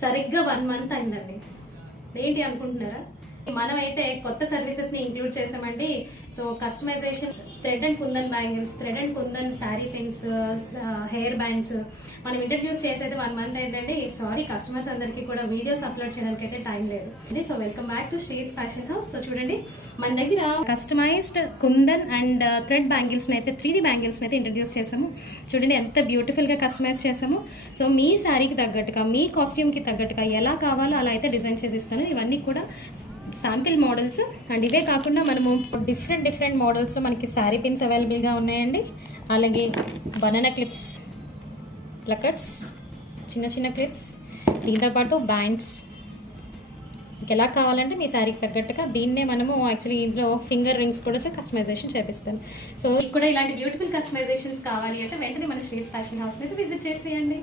సరిగ్గా 1 మంత్ అయిందండి. ఏంటి అనుకుంటున్నారా? మనమైతే కొత్త సర్వీసెస్ ని ఇంక్లూడ్ చేసామండి. So customisation, thread and kundan bangles, thread and kundan sari pins, hair bands మనం ఇంట్రడ్యూస్ చేసేది 1 మంత్ అయిందండి. సారీ కస్టమర్స్ అందరికీ కూడా వీడియోస్ అప్లోడ్ చేయడానికి అయితే టైం లేదు. So welcome back to Sri's fashion house. So చూడండి మన దగ్గర customised kundan and thread bangles అయితే 3D బ్యాంగిల్స్ అయితే ఇంట్రడ్యూస్ చేసాము. చూడండి ఎంత బ్యూటిఫుల్ గా కస్టమైజ్ చేసాము. సో మీ శారీకి తగ్గట్టుగా, మీ కాస్ట్యూమ్ కి తగ్గట్టుగా ఎలా కావాలో అలా అయితే డిజైన్ చేసి ఇస్తాను. ఇవన్నీ కూడా శాంపిల్ మోడల్స్. అండ్ ఇవే కాకుండా మనము డిఫరెంట్ మోడల్స్ మనకి శారీ పిన్స్ అవైలబుల్గా ఉన్నాయండి. అలాగే బనానా క్లిప్స్, ప్లకట్స్, చిన్న క్లిప్స్, దీంతోపాటు బ్యాండ్స్. మీకు ఎలా కావాలంటే మీ శారీకి తగ్గట్టుగా దీన్నే మనము యాక్చువల్లీ ఇందులో ఫింగర్ రింగ్స్ కూడా కస్టమైజేషన్ చేపిస్తాను. సో ఇక్కడ ఇలాంటి బ్యూటిఫుల్ కస్టమైజేషన్స్ కావాలి అంటే వెంటనే మన శ్రీస్ ఫ్యాషన్ హౌస్ని అయితే విజిట్ చేసేయండి.